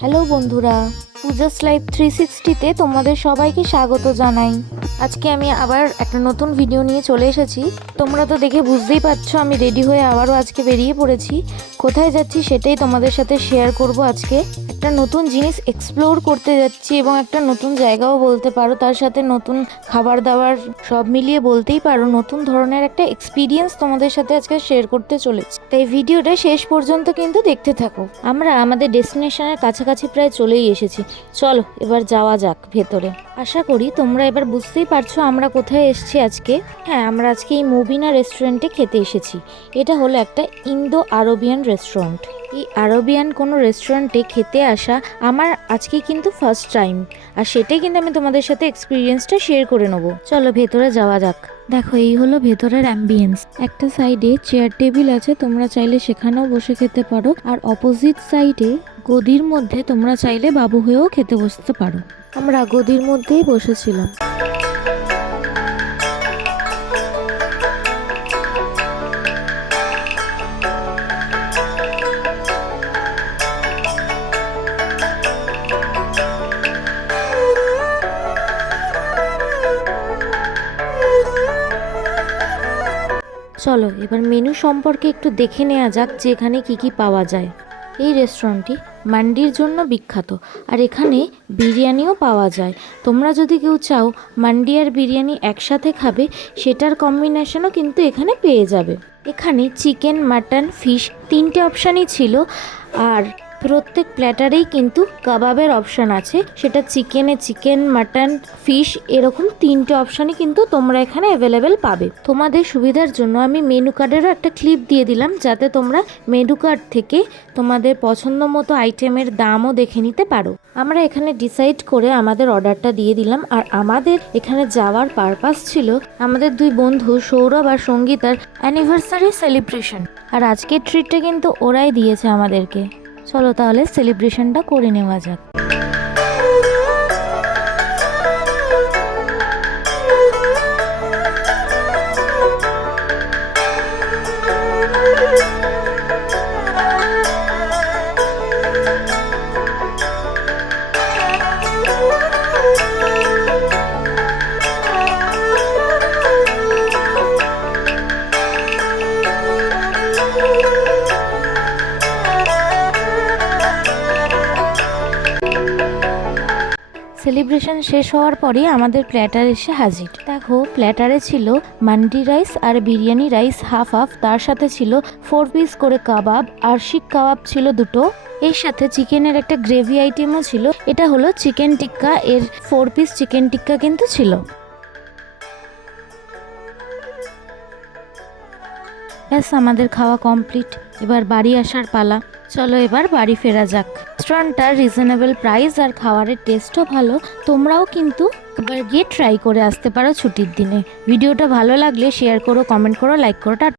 Hello বন্ধুরা, Puja's life 360-তে তোমাদের সবাইকে স্বাগত জানাই। আজকে আমি আবার একটা নতুন ভিডিও নিয়ে চলে এসেছি। তোমরা তো দেখে বুঝতেই পারছো আমি রেডি হয়ে আবারও আজকে বেরিয়ে পড়েছি। কোথায় যাচ্ছি সেটাই তোমাদের সাথে শেয়ার করব। আজকে একটা নতুন জিনিস এক্সপ্লোর করতে যাচ্ছি এবং একটা নতুন জায়গাও বলতে পারো, তার সাথে নতুন খাবার দাবার সব মিলিয়ে বলতেই পারো নতুন ধরনের একটা এক্সপিরিয়েন্স তোমাদের সাথে আজকে শেয়ার করতে চলেছি। তাই ভিডিওটা শেষ পর্যন্ত কিন্তু দেখতে থাকো। আমরা আমাদের ডেস্টিনেশনের কাছাকাছি প্রায় চলেই এসেছি। চলো এবার যাওয়া যাক ভেতরে। আশা করি তোমরা এবার বুঝতেই পারছো আমরা কোথায় এসেছি আজকে। হ্যাঁ, আমরা আজকে এই মুবিনা রেস্টুরেন্টে খেতে এসেছি। এটা হলো একটা ইন্দো আরবিয়ান রেস্টুরেন্ট। এই আরবিয়ান কোনো রেস্টুরেন্টে খেতে আসা আমার আজকে কিন্তু ফার্স্ট টাইম, আর সেটাই কিন্তু আমি তোমাদের সাথে এক্সপিরিয়েন্সটা শেয়ার করে নেবো। চলো ভেতরে যাওয়া যাক। দেখো, এই হলো ভেতরের অ্যাম্বিয়েন্স। একটা সাইডে চেয়ার টেবিল আছে, তোমরা চাইলে সেখানেও বসে খেতে পারো, আর অপোজিট সাইডে গদির মধ্যে তোমরা চাইলে বাবু হয়েও খেতে বসতে পারো। আমরা গদির মধ্যেই বসেছিলাম। চলো এবার মেনু সম্পর্কে একটু দেখে নেওয়া যাক যে এখানে কি কি পাওয়া যায়। এই রেস্টুরেন্টটি মান্ডির জন্য বিখ্যাত, আর এখানে বিরিয়ানিও পাওয়া যায়। তোমরা যদি কেউ চাও মান্ডি আর বিরিয়ানি একসাথে খাবে, সেটার কম্বিনেশনও কিন্তু এখানে পেয়ে যাবে। এখানে চিকেন, মাটন, ফিশ তিনটে অপশানই ছিল, আর প্রত্যেক প্ল্যাটারেই কিন্তু কাবাবের অপশান আছে। সেটা চিকেনে চিকেন, মাটন, ফিশ এরকম তিনটে অপশানই কিন্তু তোমরা এখানে অ্যাভেলেবেল পাবে। তোমাদের সুবিধার জন্য আমি মেনু কার্ডেরও একটা ক্লিপ দিয়ে দিলাম, যাতে তোমরা মেনু কার্ড থেকে তোমাদের পছন্দ মতো আইটেমের দামও দেখে নিতে পারো। আমরা এখানে ডিসাইড করে আমাদের অর্ডারটা দিয়ে দিলাম, আর আমাদের এখানে যাওয়ার পারপাস ছিল আমাদের দুই বন্ধু সৌরভ আর সঙ্গীতার অ্যানিভার্সারি সেলিব্রেশন, আর আজকের ট্রিটটা কিন্তু ওরাই দিয়েছে আমাদেরকে। চলো তাহলে সেলিব্রেশনটা করে নেওয়া যাক। সেলিব্রেশন শেষ হওয়ার পরে আমাদের প্ল্যাটার এসে হাজির। দেখো, প্ল্যাটারে ছিল মান্ডি রাইস আর বিরিয়ানি রাইস হাফ হাফ, তার সাথে ছিল 4 পিস করে কাবাব, আর শিক কাবাব ছিল 2টো। এর সাথে চিকেনের একটা গ্রেভি আইটেমও ছিল। এটা হলো চিকেন টিক্কা, এর 4 পিস চিকেন টিক্কা কিন্তু ছিল। ব্যাস, আমাদের খাওয়া কমপ্লিট। এবার বাড়ি আসার পালা। চলো এবার বাড়ি ফেরা যাক। রেস্টুরেন্টটার রিজনেবল প্রাইস আর খাবারের টেস্টও ভালো। তোমরাও কিন্তু একবার গিয়ে ট্রাই করে আসতে পারো ছুটির দিনে। ভিডিওটা ভালো লাগলে শেয়ার করো, কমেন্ট করো, লাইক করো।